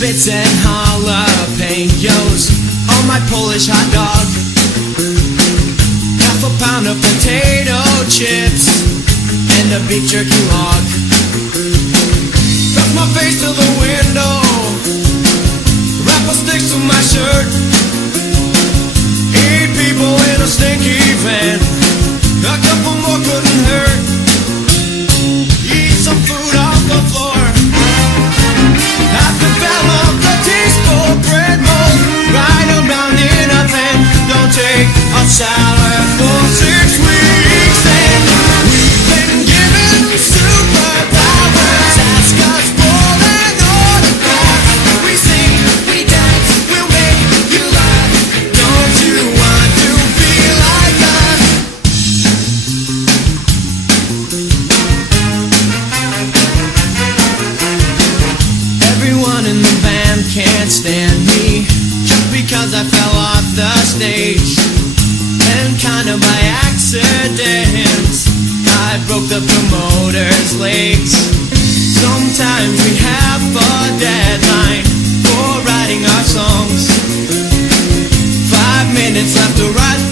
bits and jalapenos on my Polish hot dog. Half a pound of potato chips and a beef jerky log. Press my face to the window, wrap a stick to my shirt. 8 people in a stinky van, a couple more couldn't hurt. Eat some food off the floor, I developed a teaspoon of bread mold. Ride around in a van, don't take a shower for 6 weeks. And we've been given superpowers. Ask us for an autograph. We sing, we dance, we'll make you laugh. Don't you want to be like us? Everyone in the band can't stand me just because I fell off the stage. And kind of by accident I broke the promoter's legs. Sometimes we have a deadline for writing our songs. 5 minutes left to write